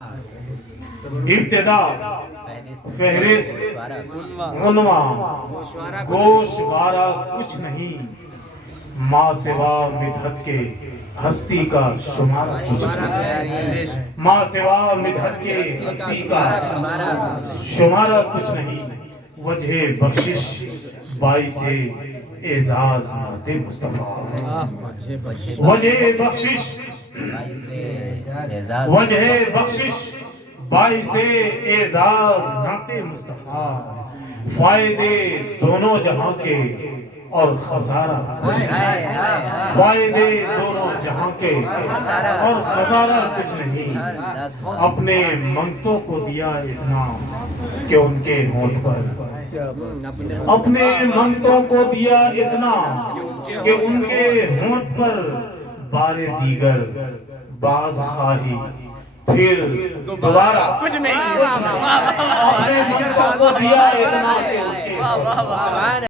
ابتدا فہرست عنوان گوشوارہ کچھ نہیں ماں سوا مدحت کے ہستی کا شمارہ کچھ نہیں ماں سوا مدحت کے ہستی کا شمارہ کچھ نہیں وجہ بخشش باعث اعزاز نعت مصطفیٰ وجہ بخشش باعث اعزاز نعت مصطفیٰ فائدے دونوں جہاں کے اور خسارہ کچھ نہیں فائدے دونوں جہاں کے اور خسارہ کچھ نہیں اپنے منگتوں کو دیا اتنا کہ ان کے ہونٹ پر اپنے منگتوں کو دیا اتنا کہ ان کے ہونٹ پر بار دیگر باز خواہی پھر دوبارہ کچھ نہیں اپنے منگتوں کو دیا اتنا کہ